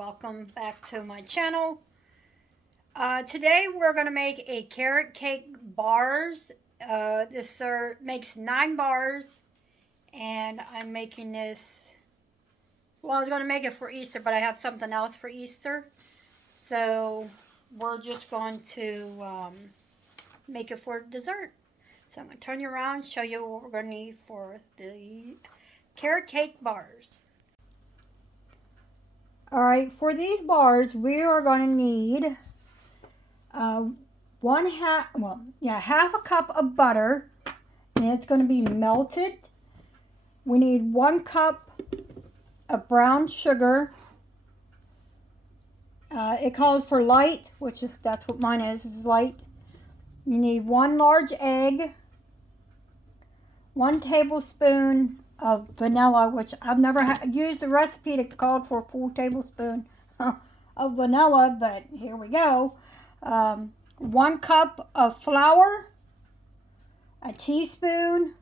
welcome back to my channel. Today we're going to make a carrot cake bars. This makes 9 bars, and I'm making this, well, I was going to make it for Easter, but I have something else for Easter. So we're just going to make it for dessert. So I'm going to turn you around, show you what we're going to need for the carrot cake bars. Alright, for these bars, we are going to need half a cup of butter, and it's going to be melted. We need 1 cup of brown sugar. It calls for light, which that's what mine is light. You need 1 large egg, 1 tablespoon of vanilla, which I've never used the recipe that called for a full tablespoon of vanilla, but here we go. 1 cup of flour, a teaspoon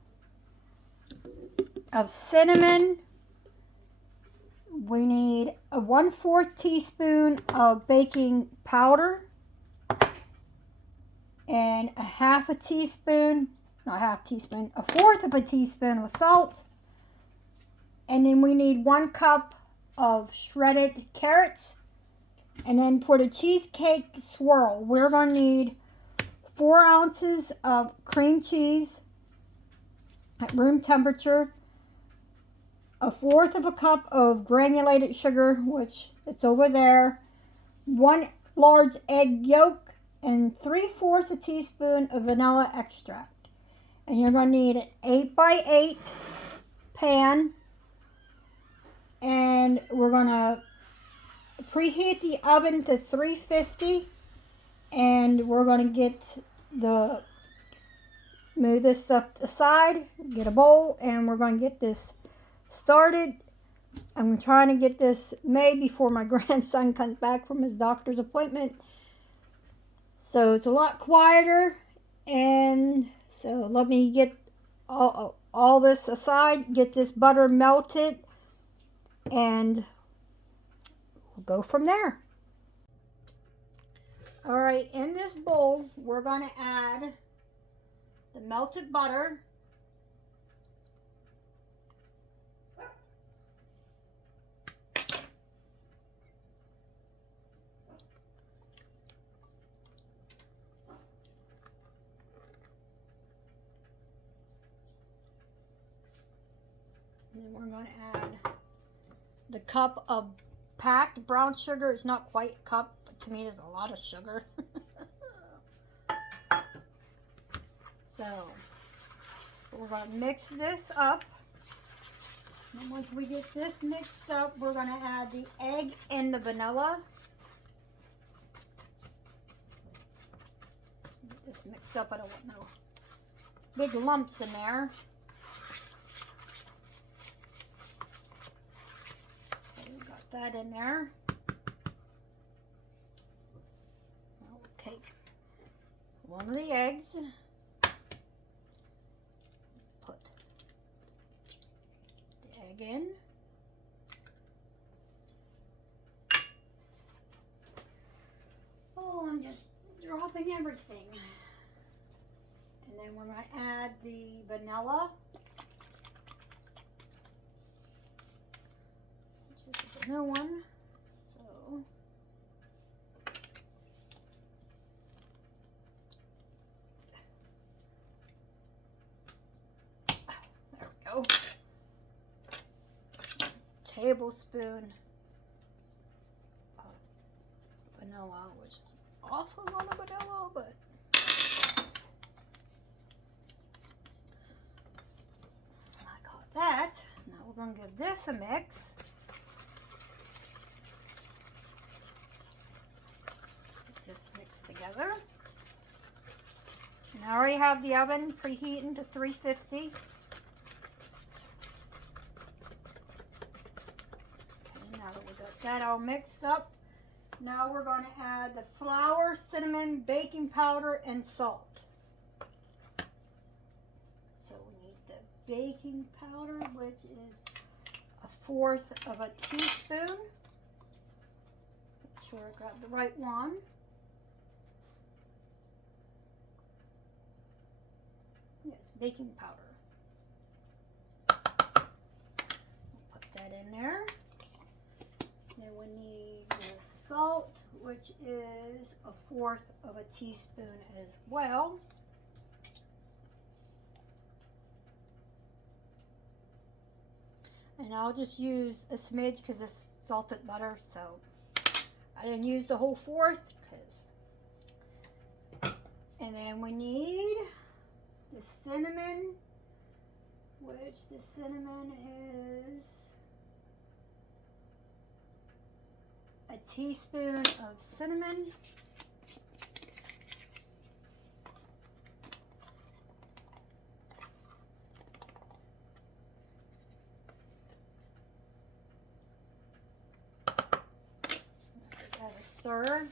of cinnamon. We need a 1/4 teaspoon of baking powder and a 1/4 teaspoon, not half teaspoon, a 1/4 of a teaspoon of salt. And then we need 1 cup of shredded carrots. And then for the cheesecake swirl, we're going to need 4 ounces of cream cheese at room temperature, a 1/4 of a cup of granulated sugar, which it's over there, 1 large egg yolk, and 3/4 a teaspoon of vanilla extract. And you're going to need an 8x8 pan. And we're going to preheat the oven to 350, and we're going to move this stuff aside, get a bowl, and we're going to get this started. I'm trying to get this made before my grandson comes back from his doctor's appointment. So it's a lot quieter, and so let me get all this aside, get this butter melted, and we'll go from there. Alright, in this bowl, we're going to add the melted butter, and then we're going to add the cup of packed brown sugar. It's not quite a cup, but to me there's a lot of sugar. So we're going to mix this up. And once we get this mixed up, we're going to add the egg and the vanilla. Get this mixed up. I don't want no big lumps in there. That in there. I'll take 1 of the eggs, put the egg in, oh, I'm just dropping everything, and then we're going to add the vanilla. This is a new one, so there we go. Tablespoon of vanilla, which is an awful lot of vanilla, but I got that. Now we're going to give this a mix. This mix together. And I already have the oven preheating to 350. Okay, now that we got that all mixed up, now we're going to add the flour, cinnamon, baking powder, and salt. So we need the baking powder, which is a 1/4 of a teaspoon. Make sure I grab the right one. Yes, baking powder. Put that in there. Then we need the salt, which is 1/4 of a teaspoon as well. And I'll just use a smidge because it's salted butter, so I didn't use the whole 1/4. And then we need the cinnamon, which the cinnamon is a teaspoon of cinnamon. Add a stir. And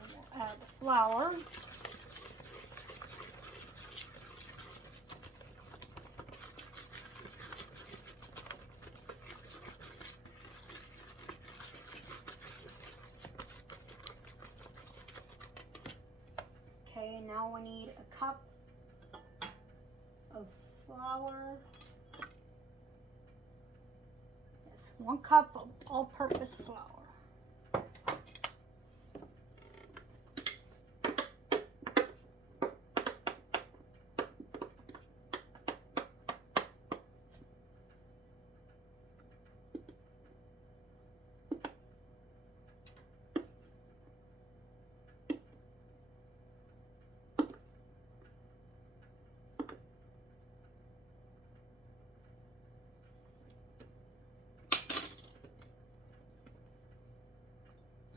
then we'll add the flour. Okay, now we need a cup of flour. Yes, 1 cup of all-purpose flour.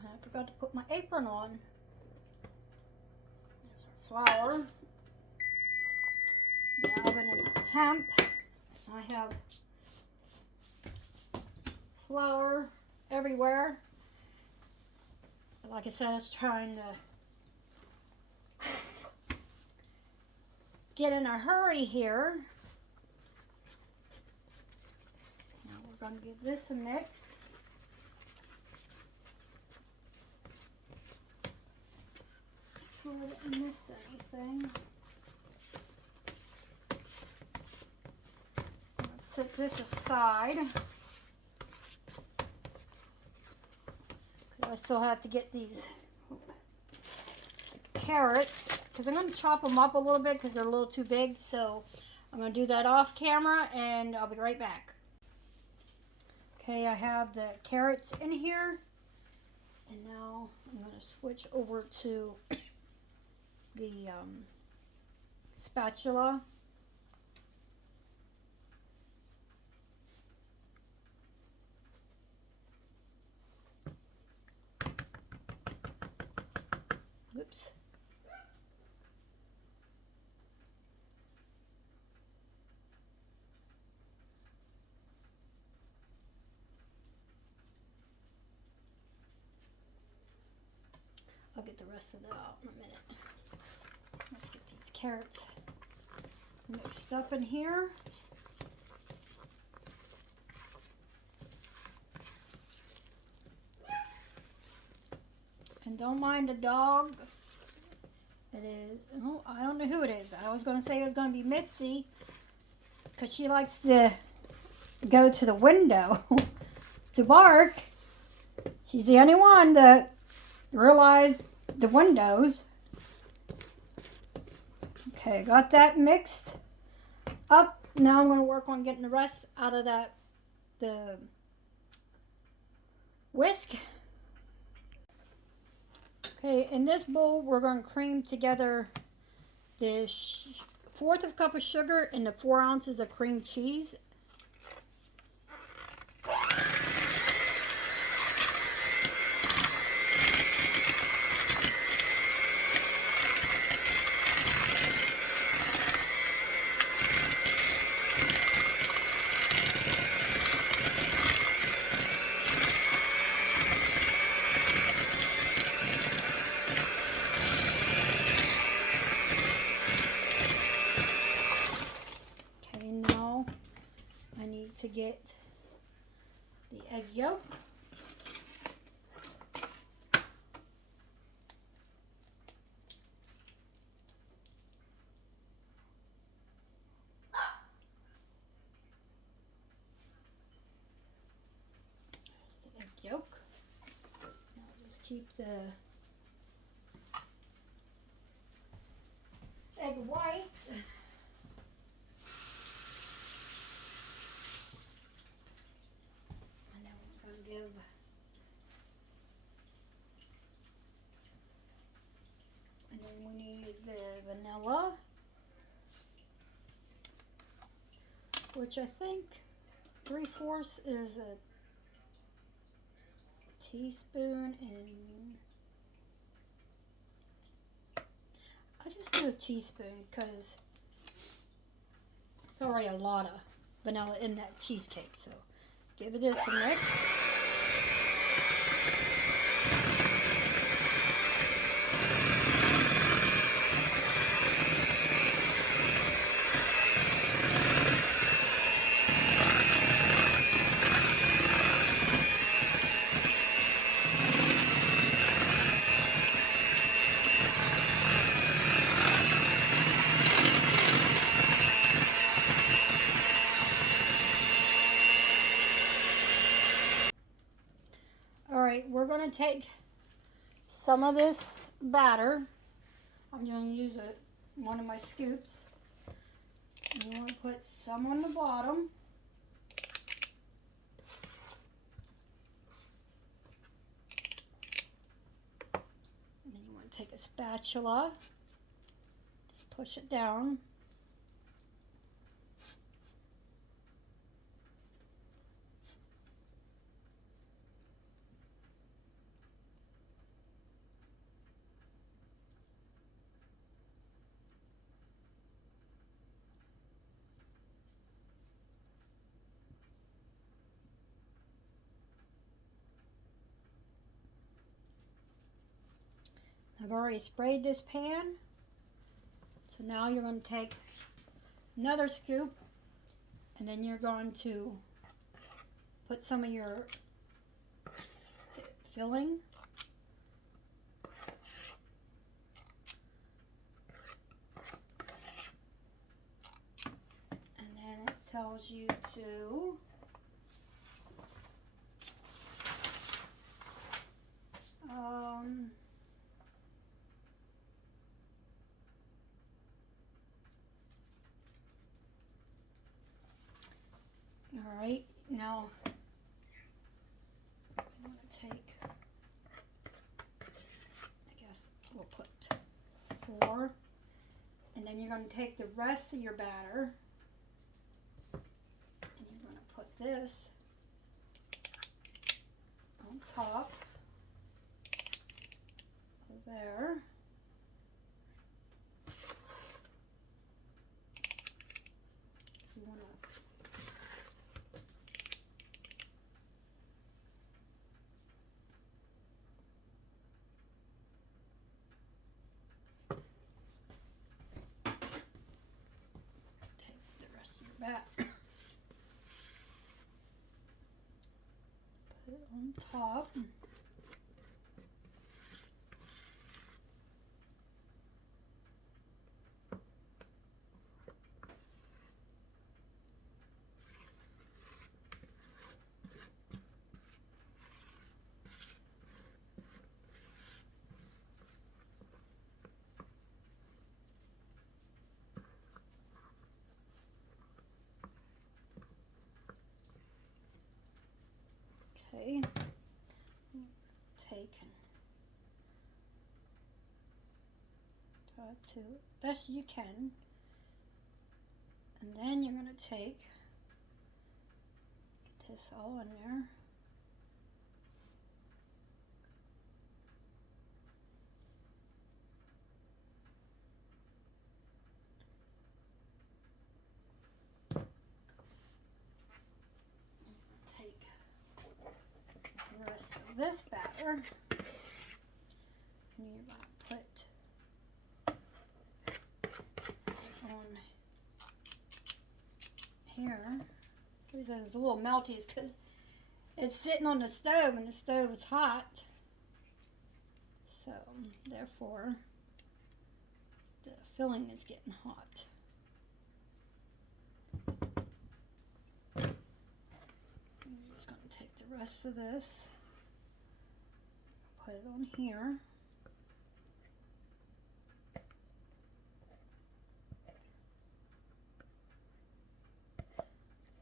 I forgot to put my apron on. There's our flour. The oven is at temp. I have flour everywhere. But like I said, I was trying to get in a hurry here. Now we're going to give this a mix. I didn't miss anything. Let's set this aside. I still have to get these carrots because I'm going to chop them up a little bit because they're a little too big. So I'm going to do that off camera and I'll be right back. Okay, I have the carrots in here. And now I'm going to switch over to the spatula. Oops. I'll get the rest of that out in a minute. Let's get these carrots mixed up in here. And don't mind the dog. It is, oh, I don't know who it is. I was going to say it was going to be Mitzi because she likes to go to the window to bark. She's the only one that realized the windows. Okay, got that mixed up. Now I'm going to work on getting the rest out of the whisk. Okay, in this bowl, we're going to cream together the 1/4 cup of sugar and the 4 ounces of cream cheese. To get the egg yolk. There's the egg yolk. Now I'll just keep the egg whites. And then we're going to give and then we need the vanilla, which I think 3/4 is a teaspoon, and I just do a teaspoon because there's already a lot of vanilla in that cheesecake. So give this a mix. Alright, we're going to take some of this batter. I'm going to use one of my scoops. And you want to put some on the bottom. And then you want to take a spatula, just push it down. I've already sprayed this pan. So now you're going to take another scoop, and then you're going to put some of your filling. And then it tells you to all right, now I want to take, I guess we'll put 4, and then you're going to take the rest of your batter and you're going to put this on top of there. You want to back. Put it on top. Okay, take and try to best you can, and then you're going to take, get this all in there. Take the rest of this batter, and you're going to put on here. The reason it's a little melty is because it's sitting on the stove and the stove is hot. So, therefore, the filling is getting hot. I'm just going to take the rest of this, put it on here.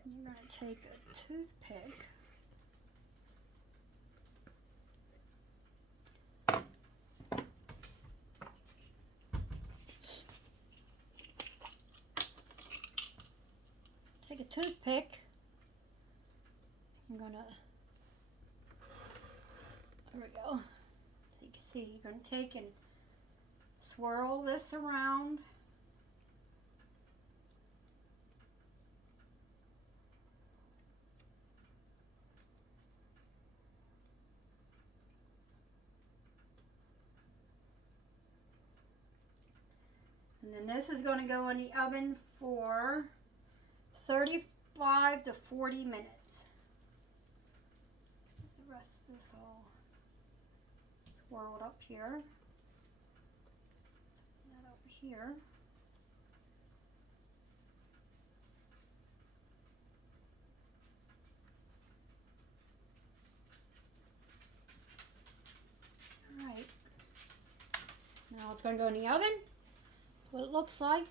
You're going to take a toothpick I'm going to, there we go. So you can see, you're going to take and swirl this around. And then this is going to go in the oven for 35 to 40 minutes. Get the rest of this all swirled up here. That over here. Alright. Now it's going to go in the oven. What it looks like.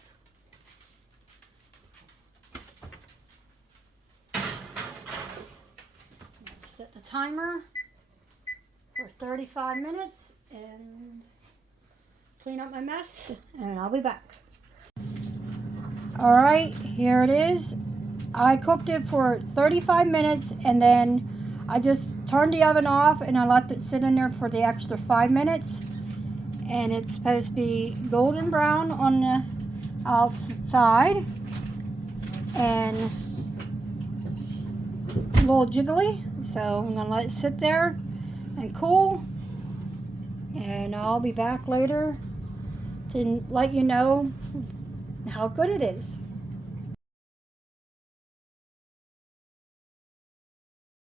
Set the timer for 35 minutes and clean up my mess, and I'll be back. Alright, here it is. I cooked it for 35 minutes and then I just turned the oven off and I let it sit in there for the extra 5 minutes. And it's supposed to be golden brown on the outside and a little jiggly. So I'm going to let it sit there and cool. And I'll be back later to let you know how good it is.